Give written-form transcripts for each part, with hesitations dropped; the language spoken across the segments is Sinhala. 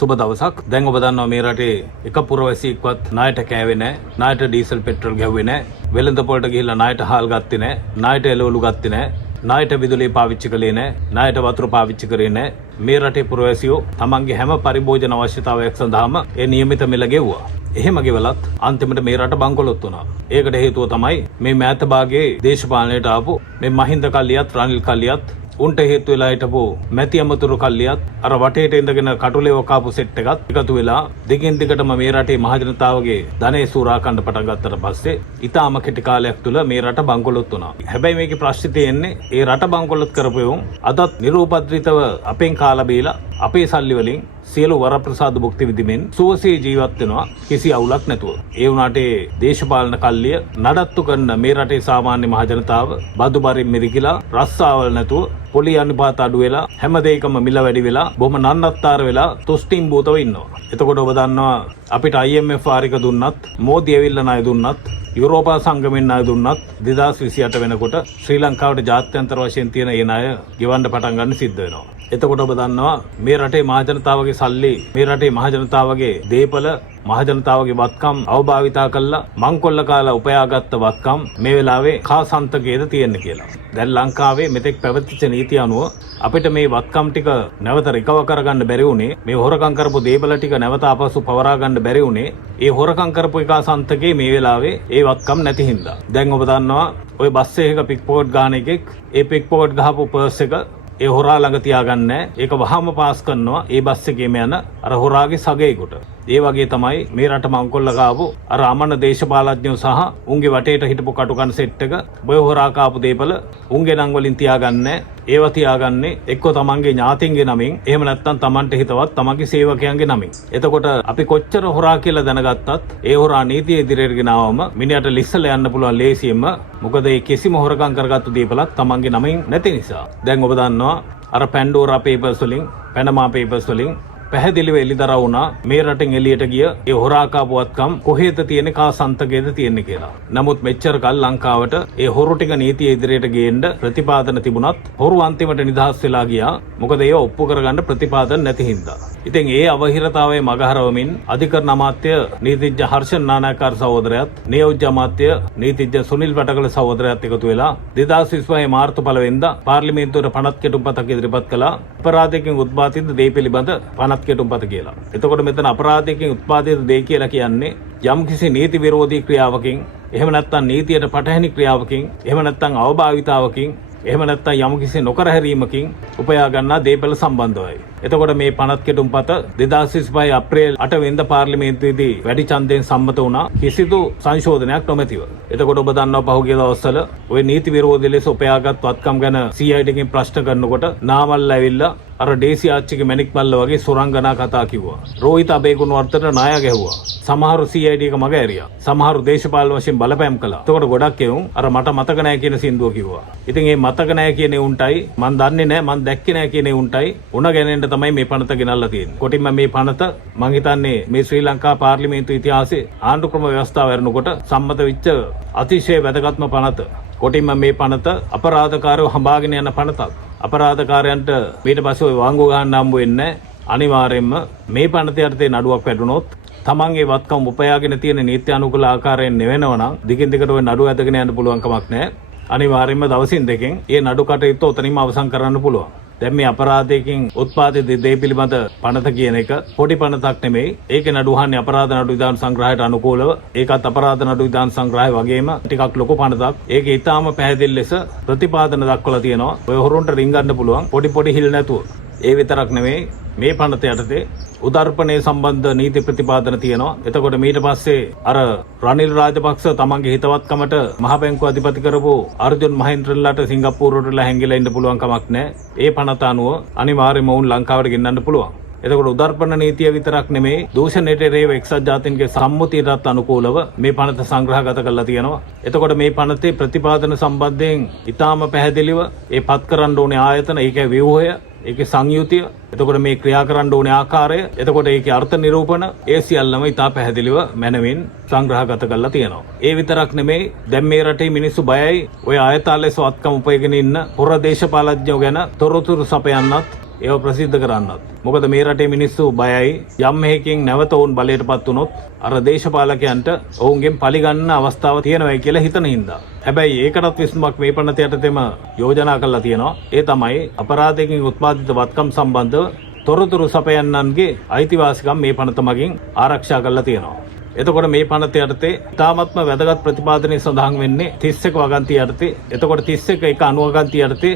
සුබ දවසක්. දැන් ඔබ දන්නවා මේ රටේ එක පුරවැසියෙක්වත් ණයට කෑවේ නැහැ. ණයට ඩීසල් පෙට්‍රල් ගැහුවේ නැහැ. වෙළඳ පොළට ගිහිල්ලා ණයට හාල් ගත්තේ නැහැ. ණයට එළවලු ගත්තේ නැහැ. ණයට විදුලිය පාවිච්චි කළේ නැහැ. ණයට වතුර පාවිච්චි කරේ නැහැ. මේ රටේ පුරවැසියෝ තමන්ගේ හැම පරිභෝජන අවශ්‍යතාවයක් සඳහාම ඒ නියමිත මිල ගෙවුවා. එහෙම ගෙවලත් අන්තිමට මේ රට බංකොලොත් වුණා. ඒකට හේතුව තමයි මේ මෑත භාගයේ දේශපාලනයට ආපු මේ මහින්ද කල්ලියත් රනිල් කල්ලියත් උන්ට හේතු වෙලා හිටපු මැති අමතුරු කල්ලියත් අර වටේට ඉඳගෙන කටුලේ වකාපු සෙට් එකත් එකතු වෙලා දිගින් දිගටම මේ රටේ මහජනතාවගේ ධනෙ සූරා කණ්ඩ පටන් ගත්තට පස්සේ ඊටාම කෙටි කාලයක් තුල මේ රට බංකොලොත් වුණා. හැබැයි මේකේ ප්‍රශ්නේ තියෙන්නේ ඒ රට බංකොලොත් කරපුවුන් අදත් නිරූපද්‍රිතව අපෙන් කාලා බීලා අපේ සල්ලි වලින් සියලු වරප්‍රසාද භුක්ති විඳින්මින් සුවසේ ජීවත් වෙනවා කිසි අවුලක් නැතුව. ඒ වුණාට දේශපාලන කල්ලිය නඩත්තු කරන මේ රටේ සාමාන්‍ය මහජනතාව බදු බරින් මිරිකිලා රස්සාවල් නැතුව පොලි අනුපාත අඩු වෙලා හැම දෙයකම මිල වැඩි වෙලා බොහොම නන්නත්තර වෙලා තුෂ්ටිම් භූතව ඉන්නවා. එතකොට ඔබ දන්නවා අපිට IMF ආරික දුන්නත් මෝදි ඇවිල්ලා ණය දුන්නත් යුරෝපා සංගමෙන් ණය දුන්නත් 2028 වෙනකොට ශ්‍රී ලංකාවට ජාත්‍යන්තර වශයෙන් තියෙන ඒ ණය ගෙවන්න පටන් ගන්න සිද්ධ වෙනවා. එතකොට ඔබ දන්නවා මේ රටේ මහජනතාවගේ සල්ලි මේ රටේ මහජනතාවගේ දේපල මහජනතාවගේ වත්කම් අවභාවිතා කළා මංකොල්ල කාලා උපයාගත්ත වත්කම් මේ වෙලාවේ කා සන්තකයේද තියෙන්නේ කියලා. දැන් ලංකාවේ මෙතෙක් පැවතිච්ච නීතිය අනුව අපිට මේ වත්කම් ටික නැවත රිකවර් කරගන්න බැරි වුණේ මේ හොරකම් කරපු දේපල ටික නැවත ආපසු පවරා ගන්න බැරි වුණේ ඒ හොරකම් කරපු එක සන්තකේ මේ වෙලාවේ ඒ වත්කම් නැති හින්දා. දැන් ඔබ දන්නවා ওই බස් එකක පික් පොකට් ගාන එකෙක් ඒ පික් පොකට් ගහපු පර්ස් එක ඒ හොරා ළඟ තියාගන්නේ ඒක වහම පාස් කරනවා ඒ බස් එකේම යන අර හොරාගේ සගේකට. ඒ වගේ තමයි මේ රට මංකොල්ල ගාපු අර අමන දේශපාලඥයෝ සහ උන්ගේ වටේට හිටපු කටුකන් සෙට් එක බොය හොරා කාපු දේපල උන්ගේ නම් වලින් තියාගන්නේ ඒව තියාගන්නේ එක්ක තමන්ගේ ඥාතින්ගේ නමින් එහෙම නැත්නම් තමන්ට හිතවත් තමන්ගේ සේවකයන්ගේ නමින්. එතකොට අපි කොච්චර හොරා කියලා දැනගත්තත් ඒ හොරා නීතිය ඉදිරියට ගෙනාවම මිනිහට ලිස්සලා යන්න පුළුවන් ලේසියෙන්ම. මොකද ඒ කිසිම හොරකම් කරගත්තු දේපලක් තමන්ගේ නමින් නැති නිසා. දැන් ඔබ දන්නවා අර පැන්ඩෝරා පේපර්ස් වලින් පැනමා පේපර්ස් වලින් පැහැදිලිව එළිදරව් වුණා මේ රටෙන් එළියට ගිය ඒ හොරා කාපුවත්කම් කොහෙද තියෙන්නේ කා සන්තකයේද තියෙන්නේ කියලා. නමුත් මෙච්චර කල් ලංකාවට ඒ හොරු ටික නීතිය ඉදිරියට ගේන්න ප්‍රතිපාදන තිබුණත් හොරු අන්තිමට නිදහස් වෙලා ගියා. මොකද ඒව ඔප්පු කරගන්න ප්‍රතිපාදන නැති හින්දා. ඉතින් ඒ අවහිරතාවයේ මගහරවමින් අධිකරණ අමාත්‍ය නීතිඥ හර්ෂන් නානායක්කාර සහෝදරයාත් නියෝජ්‍ය අමාත්‍ය නීතිඥ සුනිල් වටකල සහෝදරයාත් එකතු වෙලා 2025 මාර්තු 1 වෙනිදා පාර්ලිමේන්තුවට පනත් කෙටුම්පතක් ඉදිරිපත් කළා. අපරාධයකින් උත්පාදිත දේ පිළිබඳ පනත් කෙටුම්පත කියලා. එතකොට මෙතන අපරාධයකින් උත්පාදිත දේ කියලා කියන්නේ යම්කිසි නීති විරෝධී ක්‍රියාවකින් එහෙම නැත්නම් නීතියට පටහැනි ක්‍රියාවකින් එහෙම නැත්නම් අවභාවිතාවකින් එහෙම නැත්නම් යම්කිසි නොකර හැරීමකින් උපයා ගන්නා දේපල සම්බන්ධවයි. එතකොට මේ පනත් කෙටුම්පත 2025 අප්‍රේල් 8 වෙනිදා පාර්ලිමේන්තුවේදී වැඩි ඡන්දයෙන් සම්මත වුණා කිසිදු සංශෝධනයක් නොමැතිව. එතකොට ඔබ දන්නවා පහුගිය දවස්වල ওই නීති විරෝධී ලෙස උපයාගත් වත්කම් ගැන CID එකෙන් ප්‍රශ්න කරනකොට නාමල් ඇවිල්ලා අර ඩේසි ආච්චිගේ මැණික් මල්ල වගේ සුරංගනා කතා කිව්වා. රෝහිත අබේගුණවර්ධන ණය ගැහුවා. සමහරු CID එක මග ඇරියා. සමහරු දේශපාලන වශයෙන් බලපෑම් කළා. එතකොට ගොඩක් එවුන් අර මට මතක නැහැ කියන සින්දුව කිව්වා. ඉතින් මේ මතක නැහැ කියන උන්ටයි මන් දන්නේ නැහැ මන් දැක්කේ නැහැ කියන උන්ටයි උණ ගැනෙන්න තමයි මේ පනත ගෙනල්ලා තියෙන්නේ. කොටින්ම මේ පනත මං හිතන්නේ මේ ශ්‍රී ලංකා පාර්ලිමේන්තු ඉතිහාසයේ ආණ්ඩු ක්‍රම ව්‍යවස්ථාව වරනකොට සම්මත වෙච්ච අතිශය වැදගත්ම පනත. කොටින්ම මේ පනත අපරාධකාරයෝ හඹාගෙන යන පනතක්. අපරාධකාරයන්ට ඊට පස්සේ ඔය වාංගු ගන්න හම්බ වෙන්නේ අනිවාර්යයෙන්ම මේ පනතේ යටතේ නඩුවක් වැටුනොත් තමන්ගේ වත්කම් උපයාගෙන තියෙන නීති අනුකූල ආකාරයෙන් නෙවෙනව නම් දිගින් දිගට ඔය නඩුව ඇදගෙන යන්න පුළුවන් කමක් නැහැ. අනිවාර්යයෙන්ම දවසින් දෙකෙන් මේ නඩු කටයුත්ත උතනින්ම අවසන් කරන්න පුළුවන්. දැන් මේ අපරාධයකින් උත්පාදිත දේ පිළිබඳ පනත කියන එක පොඩි පනතක් නෙමෙයි. ඒකේ නඩුවහන්නේ අපරාධ නඩු විධාන සංග්‍රහයට අනුකූලව. ඒකත් අපරාධ නඩු විධාන සංග්‍රහය වගේම ටිකක් ලොකු පනතක්. ඒක ඊටාම පැහැදිලි ලෙස ප්‍රතිපාදන දක්වලා තියෙනවා. ඔය හොරුන්ට රින්ගන්න පුළුවන් පොඩි පොඩි හිල් නැතුව. ඒ විතරක් නෙමෙයි මේ පනත යටතේ උදර්පණයේ සම්බන්ධ නීති ප්‍රතිපාදන තියෙනවා. එතකොට ඊට පස්සේ අර රනිල් රාජපක්ෂ තමන්ගේ හිතවත්කමට මහ බැංකුව අධිපති කරපු අර්ජුන් මහේන්ද්‍රලාට සිංගප්පූරුවට හැංගිලා ඉන්න පුළුවන් කමක් නැහැ. ඒ පනත අනුව අනිවාර්යයෙන්ම වුන් ලංකාවට ගෙන්නන්න පුළුවන්. එතකොට උදර්පණ නීතිය විතරක් නෙමෙයි දූෂණයට එරෙහිව එක්සත් ජාතීන්ගේ සම්මුතියටත් අනුකූලව මේ පනත සංග්‍රහගත කරලා තියෙනවා. එතකොට මේ පනතේ ප්‍රතිපාදන සම්බන්ධයෙන් ඊටාම පැහැදිලිව ඒ පත් කරන්න ඕනේ ආයතන, ඒකේ ව්‍යුහය, ඒකේ සංයුතිය, එතකොට මේ ක්‍රියා කරන්න ඕනේ ආකාරය, එතකොට ඒකේ අර්ථ නිරූපණ, ඒ සියල්ලම ඉතා පැහැදිලිව මැනවින් සංග්‍රහගත කරලා තියෙනවා. ඒ විතරක් නෙමෙයි දැන් මේ රටේ මිනිස්සු බයයි ඔය ආයතාලේ සවත්කම් උපයගෙන ඉන්න හොර දේශපාලඥයෝ ගැන තොරතුරු සපයන්නත් ඒව ප්‍රසිද්ධ කරන්නත්. මොකද මේ රටේ මිනිස්සු බයයි යම් හේකින් නැවත වුන් බලයටපත් වුණොත් අර දේශපාලකයන්ට ඔවුන්ගෙන් පරිගන්න අවස්ථාව තියෙනවයි කියලා හිතන හින්දා. හැබැයි ඒකටත් විසඳුමක් මේ පනත යටතේම යෝජනා කරලා තියෙනවා. ඒ තමයි අපරාධයෙන් උත්පාදිත වත්කම් සම්බන්ධව තොරතුරු සපයන්නන්ගේ අයිතිවාසිකම් මේ පනත මගින් ආරක්ෂා කරලා තියෙනවා. එතකොට මේ පනත යටතේ තාමත්ම වැදගත් ප්‍රතිපාදනයේ සඳහන් වෙන්නේ 31 වගන්තිය යටතේ. එතකොට 31 එක 90 වගන්තිය යටතේ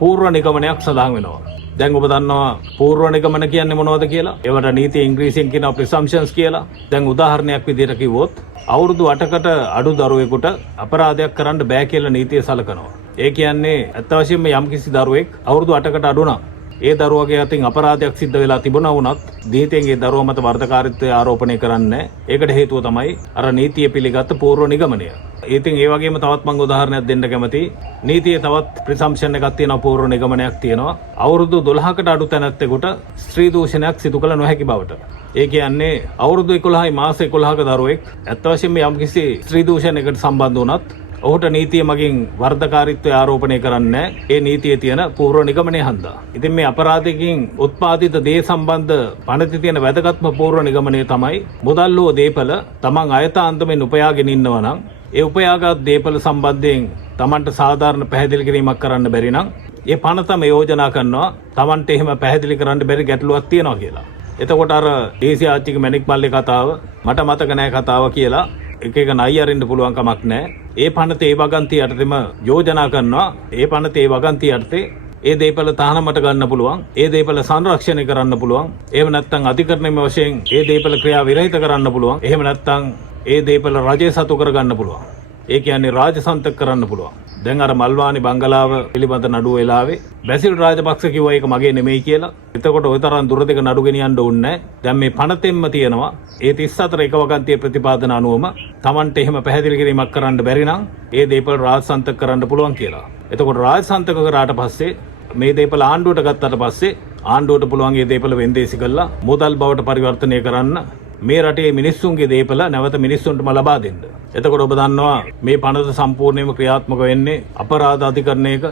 පූර්ව නිගමනයක් සඳහන් වෙනවා. දැන් ඔබ දන්නවා පූර්ව නිගමන කියන්නේ මොනවද කියලා? ඒවට නීති ඉංග්‍රීසියෙන් කියනවා ප්‍රිසම්ප්ෂන්ස් කියලා. දැන් උදාහරණයක් විදිහට කිව්වොත් අවුරුදු 8කට අඩු දරුවෙකුට අපරාධයක් කරන්න බෑ කියලා නීතිය සලකනවා. ඒ කියන්නේ අත් වශයෙන්ම යම්කිසි දරුවෙක් අවුරුදු 8කට අඩු නම් ඒ දරුවගේ අතින් අපරාධයක් සිද්ධ වෙලා තිබුණා වුණත් නීතියෙන් ඒ දරුවා මත වර්ධකාරීත්වය ආරෝපණය කරන්නේ. ඒකට හේතුව තමයි අර නීතිය පිළිගත් පූර්ව නිගමනය. ඉතින් ඒ වගේම තවත් මම උදාහරණයක් දෙන්න කැමතියි. නීතියේ තවත් ප්‍රිසම්ප්ෂන් එකක් තියෙනවා, පූර්ව නිගමනයක් තියෙනවා. අවුරුදු 12කට අඩු තැනැත්තෙකුට ස්ත්‍රී දූෂණයක් සිදු කළ නොහැකි බවට. ඒ කියන්නේ අවුරුදු 11යි මාස 11ක දරුවෙක් අත් වශයෙන්ම යම්කිසි ස්ත්‍රී දූෂණයකට සම්බන්ධ වුණත් ඔහුට නීතිය මගින් වර්ධකාරීත්වය ආරෝපණය කරන්නේ ඒ නීතියේ තියෙන පූර්ව නිගමනය හන්දා. ඉතින් මේ අපරාධයකින් උත්පාදිත දේ සම්බන්ධ පනතේ තියෙන වැදගත්ම පූර්ව නිගමනය තමයි මුදල් හෝ දේපල තමන් අයථාන්තමෙන් උපයාගෙන ඉන්නවා නම් ඒ උපයාගත් දේපල සම්බන්ධයෙන් තමන්ට සාධාරණ පැහැදිලි කිරීමක් කරන්න බැරි නම් ඒ පනතම යෝජනා කරනවා තමන්ට එහෙම පැහැදිලි කරන්න බැරි ගැටලුවක් තියෙනවා කියලා. එතකොට අර දේශීය ආර්ථික මැණික් මල්ලේ කතාව මට මතක නැහැ කතාව කියලා එක එක නයි අරින්න පුළුවන් කමක් නැහැ. ඒ පනතේ ඒ වගන්තිය යටතේම යෝජනා කරනවා. ඒ පනතේ ඒ වගන්තිය යටතේ ඒ දේපල තහනමට ගන්න පුළුවන්. ඒ දේපල සංරක්ෂණය කරන්න පුළුවන්. එහෙම නැත්නම් අධිකරණයේ වශයෙන් ඒ දේපල ක්‍රියා විරහිත කරන්න පුළුවන්. එහෙම නැත්නම් ඒ දේපල රජය සතු කරගන්න පුළුවන්. ඒ කියන්නේ රාජසන්තක කරන්න පුළුවන්. දැන් අර මල්වානි බංගලාව පිළිබඳ නඩුව වෙලාවේ බැසිල් රාජපක්ෂ කිව්වා ඒක මගේ නෙමෙයි කියලා. එතකොට ওই තරම් දුර දෙක නඩු ගෙනියන්න ඕනේ නැහැ. දැන් මේ පනතෙන්ම තියෙනවා ඒ 34 එක වගන්තිය ප්‍රතිපාදන අනුවම Tamante එහෙම පැහැදිලි කිරීමක් කරන්න බැරි නම් ඒ දේපල රාජසන්තක කරන්න පුළුවන් කියලා. එතකොට රාජසන්තක කරාට පස්සේ මේ දේපල ආණ්ඩුවට ගත්තට පස්සේ ආණ්ඩුවට පුළුවන් මේ දේපල වෙන්දේසි කරලා මුදල් බවට පරිවර්තනය කරන්න මේ රටේ මිනිස්සුන්ගේ දේපල නැවත මිනිස්සුන්ටම ලබා දෙන්න. එතකොට ඔබ දන්නවා මේ පනත සම්පූර්ණයෙන්ම ක්‍රියාත්මක වෙන්නේ අපරාධ අධිකරණයක.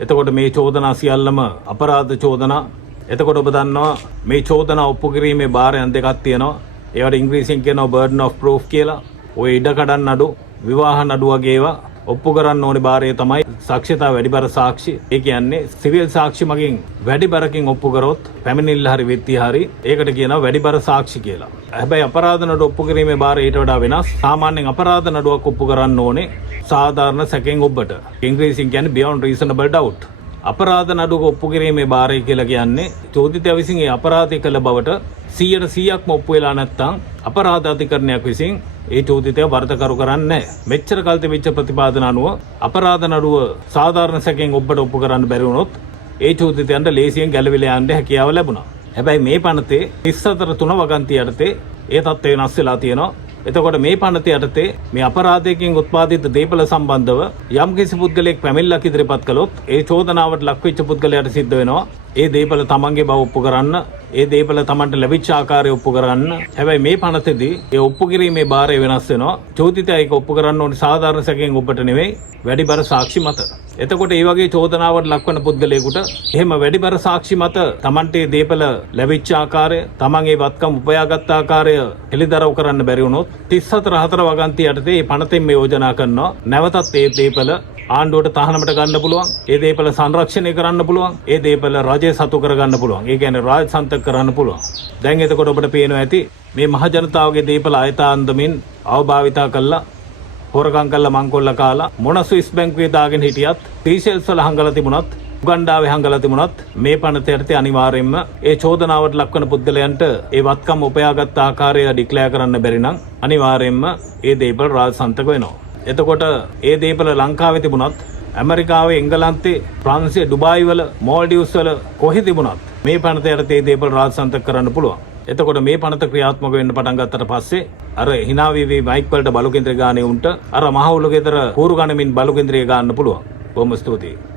එතකොට මේ චෝදනා සියල්ලම අපරාධ චෝදනා. එතකොට ඔබ දන්නවා මේ චෝදනා ඔප්පු කිරීමේ භාරයන් දෙකක් තියෙනවා. ඒවට ඉංග්‍රීසියෙන් කියනවා burden of proof කියලා. ඔය ඉඩ කඩන් නඩු, විවාහ නඩු වගේ ඒවා ඔප්පු කරන්න ඕනේ භාරය තමයි සාක්ෂිතා වැඩිබර සාක්ෂි. ඒ කියන්නේ සිවිල් සාක්ෂි මගින් වැඩිබරකින් ඔප්පු කරොත් පැමිණිල්ල හරි වෙත්ති හරි ඒකට කියනවා වැඩිබර සාක්ෂි කියලා. හැබැයි අපරාධ නඩු ඔප්පු කිරීමේ භාරය ඊට වඩා වෙනස්. සාමාන්‍යයෙන් අපරාධ නඩුවක් ඔප්පු කරන්න ඕනේ සාධාරණ සැකෙන් ඔබට. ඉංග්‍රීසියෙන් කියන්නේ beyond reasonable doubt. අපරාධ නඩුවක ඔප්පු කිරීමේ භාරය කියලා කියන්නේ චෝදිතයා විසින් ඒ අපරාධය කළ බවට 100%ක්ම ඔප්පු වෙලා නැත්නම් අපරාධ අධිකරණයක් විසින් ඒ චෝදිතයා වර්ධකරු කරන්නේ නැහැ. මෙච්චර කල් තිබිච්ච ප්‍රතිපාදන අනුව අපරාධ නඩුව සාධාරණ සැකෙන් ඔබට ඔප්පු කරන්න බැරි වුණොත් ඒ චෝදිතයන්ට ලේසියෙන් ගැලවිලා යන්න හැකියාව ලැබුණා. හැබැයි මේ පනතේ 34 වගන්තිය යටතේ ඒ තත්ත්වය වෙනස් වෙලා තියෙනවා. එතකොට මේ පනත යටතේ මේ අපරාධයකින් උත්පාදිත දේපල සම්බන්ධව යම් කිසි පුද්ගලයෙක් පැමිණිල්ලක් ඉදිරිපත් කළොත් ඒ චෝදනාවට ලක්වෙච්ච පුද්ගලයාට සිද්ධ වෙනවා ඒ දේපල තමන්ගේ බව ඔප්පු කරන්න, ඒ දේපල තමන්ට ලැබිච්ච ආකාරය ඔප්පු කරන්න. හැබැයි මේ පනතේදී ඒ ඔප්පු කිරීමේ භාරය වෙනස් වෙනවා. චෝදිතයා ඒක ඔප්පු කරන්න ඕනේ සාධාරණ සැකයෙන් ඔබට නෙවෙයි වැඩිබර සාක්ෂි මත. එතකොට මේ වගේ චෝදනාවට ලක්වන පුද්ගලයෙකුට එහෙම වැඩිබර සාක්ෂි මත තමන්ට ඒ දේපල ලැබිච්ච ආකාරය, තමන් ඒ වත්කම් උපයාගත් ආකාරය හෙළිදරව් කරන්න බැරි වුණොත් 34 වගන්තිය යටතේ මේ පනතෙන් මේ යෝජනා කරනවා නැවතත් ඒ දේපල ආණ්ඩුවට තහනමට ගන්න පුළුවන්. ඒ දේපල සංරක්ෂණය කරන්න පුළුවන්. ඒ දේපල රජය සතු කරගන්න පුළුවන්. ඒ කියන්නේ රාජසන්තක කරන්න පුළුවන්. දැන් එතකොට ඔබට පේනවා ඇති මේ මහ ජනතාවගේ දේපල අයථාන්තමින් අවභාවිතා කළා, හොරකම් කළා, මංකොල්ල කාලා මොන ස්විස් බැංකුවේ දාගෙන හිටියත්, සීෂෙල්ස් වල හංගලා තිබුණත්, උගන්ඩාවේ හංගලා තිබුණත් මේ පනත යටතේ අනිවාර්යයෙන්ම ඒ චෝදනාවට ලක්වන පුද්ගලයන්ට ඒ වත්කම් උපයාගත් ආකාරය ඩික්ලෙයාර් කරන්න බැරි නම් අනිවාර්යයෙන්ම ඒ දේපල රාජසන්තක වෙනවා. එතකොට ඒ දේපල ලංකාවේ තිබුණත්, ඇමරිකාවේ, එංගලන්තේ, ප්‍රංශයේ, ඩුබායි වල, මෝල්ඩිව්ස් වල කොහෙ තිබුණත් මේ පනත යටතේ දේපල රාජසන්තක කරන්න පුළුවන්. එතකොට මේ පනත ක්‍රියාත්මක වෙන්න පටන් ගත්තට පස්සේ අර hina වී මයික් වලට බලු කේන්ද්‍ර ගානේ උන්ට අර මහවුල ගෙදර කූරු ගණමින් බලු කේන්ද්‍රය ගන්න පුළුවන්. බොහොම ස්තුතියි.